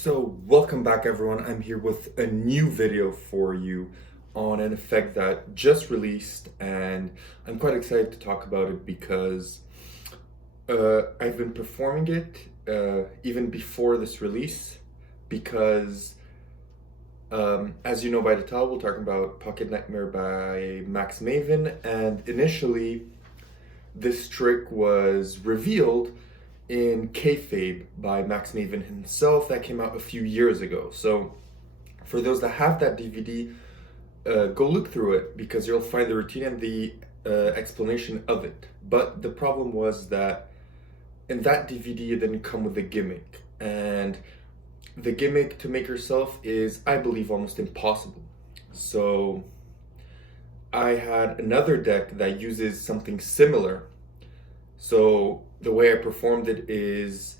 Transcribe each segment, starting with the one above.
So welcome back everyone, I'm here with a new video for you on an effect that just released, and I'm quite excited to talk about it because I've been performing it even before this release because as you know by the title, we're talking about Pocket Nightmare by Maven, and initially this trick was revealed in Kayfabe by Maven himself that came out a few years ago. So for those that have that DVD, go look through it because you'll find the routine and the explanation of it. But the problem was that in that DVD it didn't come with a gimmick, and the gimmick to make yourself is, I believe, almost impossible. So I had another deck that uses something similar. So the way I performed it is,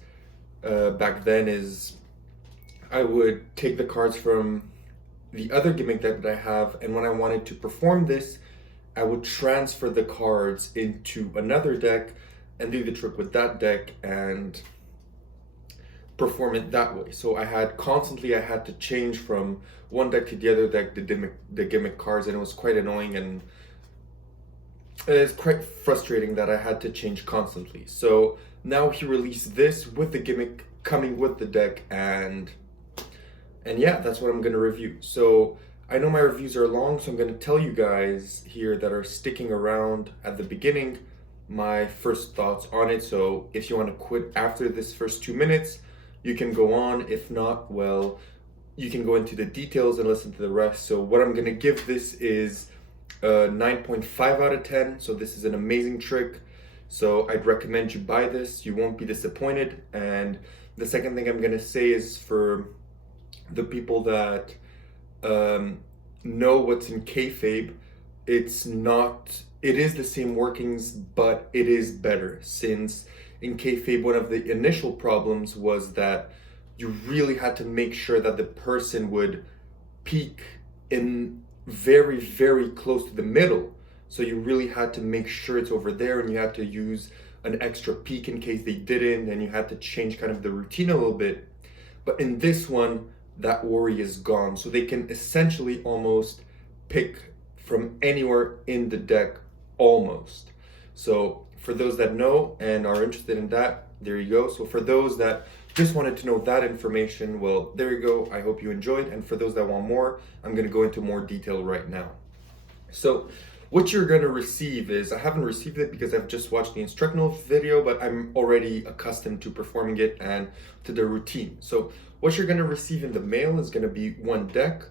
back then is, I would take the cards from the other gimmick deck that I have, and when I wanted to perform this, I would transfer the cards into another deck and do the trick with that deck and perform it that way. So I had to change from one deck to the other deck, the gimmick cards, and it was quite annoying, and it's quite frustrating that I had to change constantly. So now he released this with the gimmick coming with the deck, and yeah, that's what I'm gonna review. So I know my reviews are long, so I'm gonna tell you guys here that are sticking around at the beginning my first thoughts on it. So if you want to quit after this first 2 minutes, you can go on. If not, well, you can go into the details and listen to the rest. So what I'm gonna give this is 9.5 out of 10. So this is an amazing trick. So I'd recommend you buy this. You won't be disappointed. And the second thing I'm gonna say is for the people that know what's in kayfabe, it is the same workings, but it is better, since in kayfabe one of the initial problems was that you really had to make sure that the person would peek in very, very close to the middle. So you really had to make sure it's over there, and you had to use an extra peek in case they didn't, and you had to change kind of the routine a little bit. But in this one, that worry is gone. So they can essentially almost pick from anywhere in the deck, almost. So for those that know and are interested in that, there you go. So for those that just wanted to know that information, well, there you go. I hope you enjoyed. And for those that want more, I'm going to go into more detail right now. So what you're going to receive is, I haven't received it because I've just watched the instructional video, but I'm already accustomed to performing it and to the routine. So what you're going to receive in the mail is going to be one deck,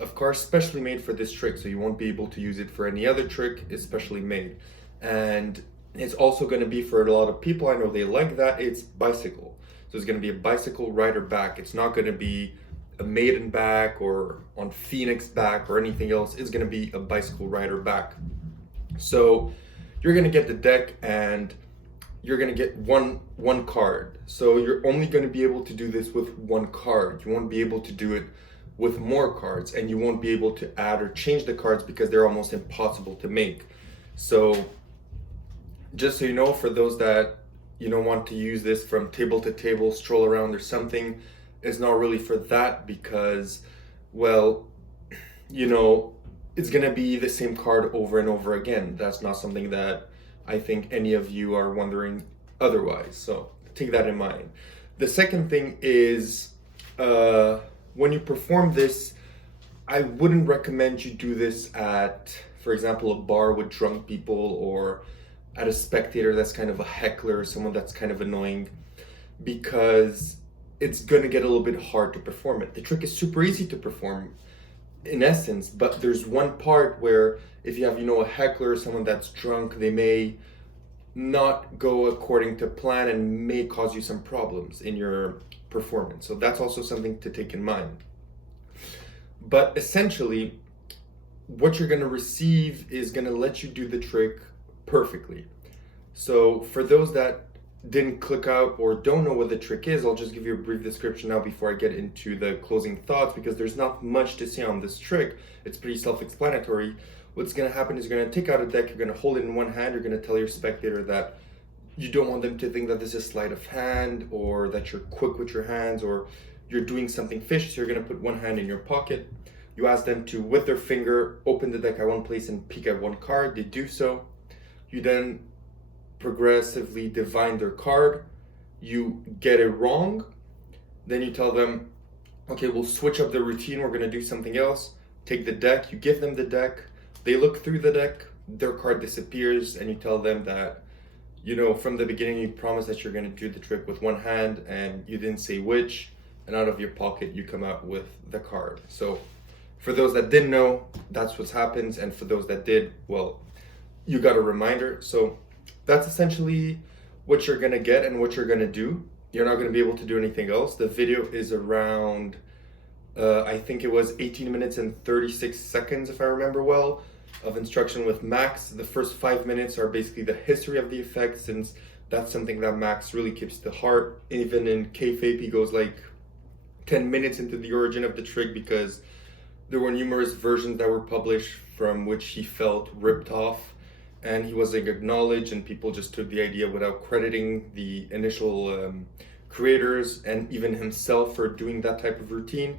of course, specially made for this trick. So you won't be able to use it for any other trick. It's specially made. And it's also going to be, for a lot of people, I know they like that, it's bicycle. So it's going to be a bicycle rider back. It's not going to be a maiden back or on Phoenix back or anything else. It's going to be a bicycle rider back. So you're going to get the deck, and you're going to get one card. So you're only going to be able to do this with one card. You won't be able to do it with more cards, and you won't be able to add or change the cards because they're almost impossible to make. So just so you know, for those that want to use this from table to table, stroll around or something, it's not really for that because, well, it's gonna be the same card over and over again. That's not something that I think any of you are wondering otherwise. So take that in mind. The second thing is, when you perform this, I wouldn't recommend you do this at, for example, a bar with drunk people, or at a spectator that's kind of a heckler, someone that's kind of annoying, because it's gonna get a little bit hard to perform it. The trick is super easy to perform in essence, but there's one part where if you have, a heckler or someone that's drunk, they may not go according to plan and may cause you some problems in your performance. So that's also something to take in mind. But essentially, what you're gonna receive is gonna let you do the trick perfectly. So for those that didn't click out or don't know what the trick is, I'll just give you a brief description now before I get into the closing thoughts, because there's not much to say on this trick. It's pretty self-explanatory. What's going to happen is you're going to take out a deck, you're going to hold it in one hand, you're going to tell your spectator that you don't want them to think that this is sleight of hand or that you're quick with your hands or you're doing something fishy, so you're going to put one hand in your pocket. You ask them to, with their finger, open the deck at one place and peek at one card. They do so. You then progressively divine their card. You get it wrong. Then you tell them, okay, we'll switch up the routine. We're going to do something else. Take the deck. You give them the deck. They look through the deck. Their card disappears. And you tell them that, from the beginning, you promised that you're going to do the trick with one hand and you didn't say which. And out of your pocket, you come out with the card. So for those that didn't know, that's what happens. And for those that did, well, you got a reminder. So that's essentially what you're going to get and what you're going to do. You're not going to be able to do anything else. The video is around, I think it was 18 minutes and 36 seconds, if I remember well, of instruction with Max. The first 5 minutes are basically the history of the effect, since that's something that Max really keeps to heart. Even in kayfabe, he goes like 10 minutes into the origin of the trick, because there were numerous versions that were published from which he felt ripped off, and he wasn't acknowledged, and people just took the idea without crediting the initial creators and even himself for doing that type of routine.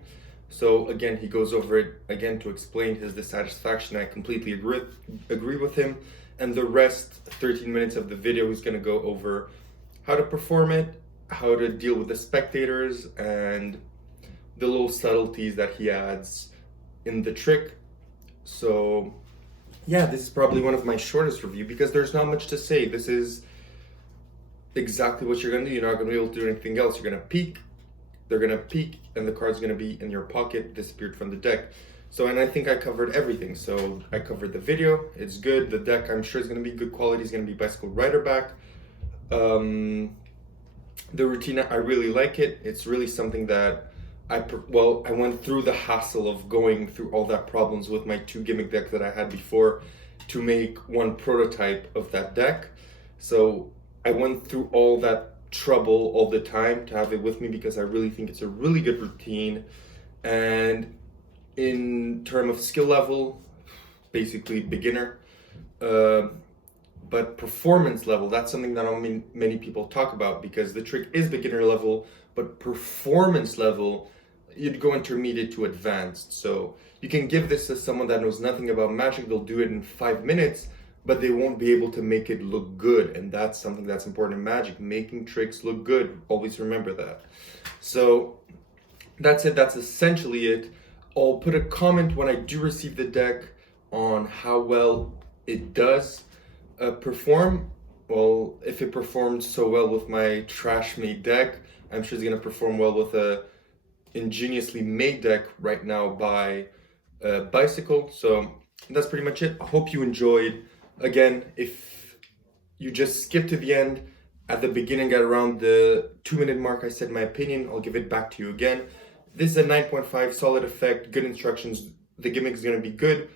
So again, he goes over it again to explain his dissatisfaction. I completely agree with him. And the rest 13 minutes of the video, he's going to go over how to perform it, how to deal with the spectators, and the little subtleties that he adds in the trick. So yeah, this is probably one of my shortest review because there's not much to say. This is exactly what you're going to do. You're not going to be able to do anything else. You're going to peek, they're going to peek, and the card's going to be in your pocket, disappeared from the deck. So, and I think I covered everything. So I covered the video, it's good. The deck, I'm sure, is going to be good quality. It's going to be Bicycle Rider back. The routine, I really like it. It's really something that I went through the hassle of going through all that problems with my 2 gimmick decks that I had before to make one prototype of that deck. So I went through all that trouble all the time to have it with me because I really think it's a really good routine. And in terms of skill level, basically beginner, but performance level, that's something that not many people talk about, because the trick is beginner level, but performance level, you'd go intermediate to advanced. So you can give this to someone that knows nothing about Magic. They'll do it in 5 minutes, but they won't be able to make it look good. And that's something that's important in Magic, making tricks look good. Always remember that. So that's it. That's essentially it. I'll put a comment when I do receive the deck on how well it does perform. Well, if it performed so well with my trash made deck, I'm sure it's going to perform well with a ingeniously made deck right now by Bicycle. So that's pretty much it. I hope you enjoyed. Again, if you just skip to the end, at the beginning at around the 2-minute mark, I said my opinion. I'll give it back to you again. This is a 9.5, solid effect, good instructions. The gimmick is going to be good.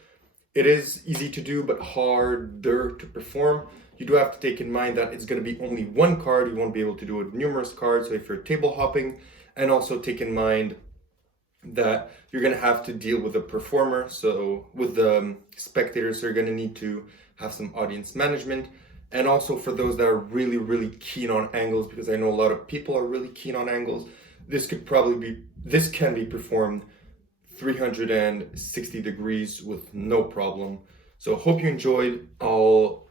It is easy to do, but harder to perform. You do have to take in mind that it's going to be only one card. You won't be able to do it with numerous cards. So if you're table hopping, and also take in mind that you're going to have to deal with a performer. So with the spectators, you're going to need to have some audience management. And also for those that are really, really keen on angles, because I know a lot of people are really keen on angles, this can be performed 360 degrees with no problem. So hope you enjoyed. I'll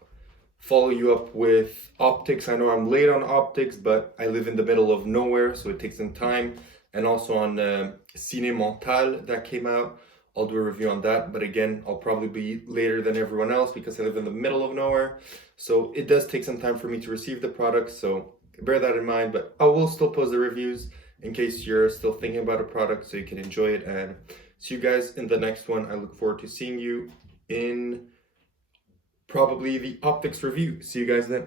follow you up with optics. I know I'm late on optics, but I live in the middle of nowhere, so it takes some time. And also on Ciné Mental that came out, I'll do a review on that. But again, I'll probably be later than everyone else because I live in the middle of nowhere. So it does take some time for me to receive the product, so bear that in mind. But I will still post the reviews in case you're still thinking about a product so you can enjoy it. And see you guys in the next one. I look forward to seeing you in probably the optics review. See you guys then.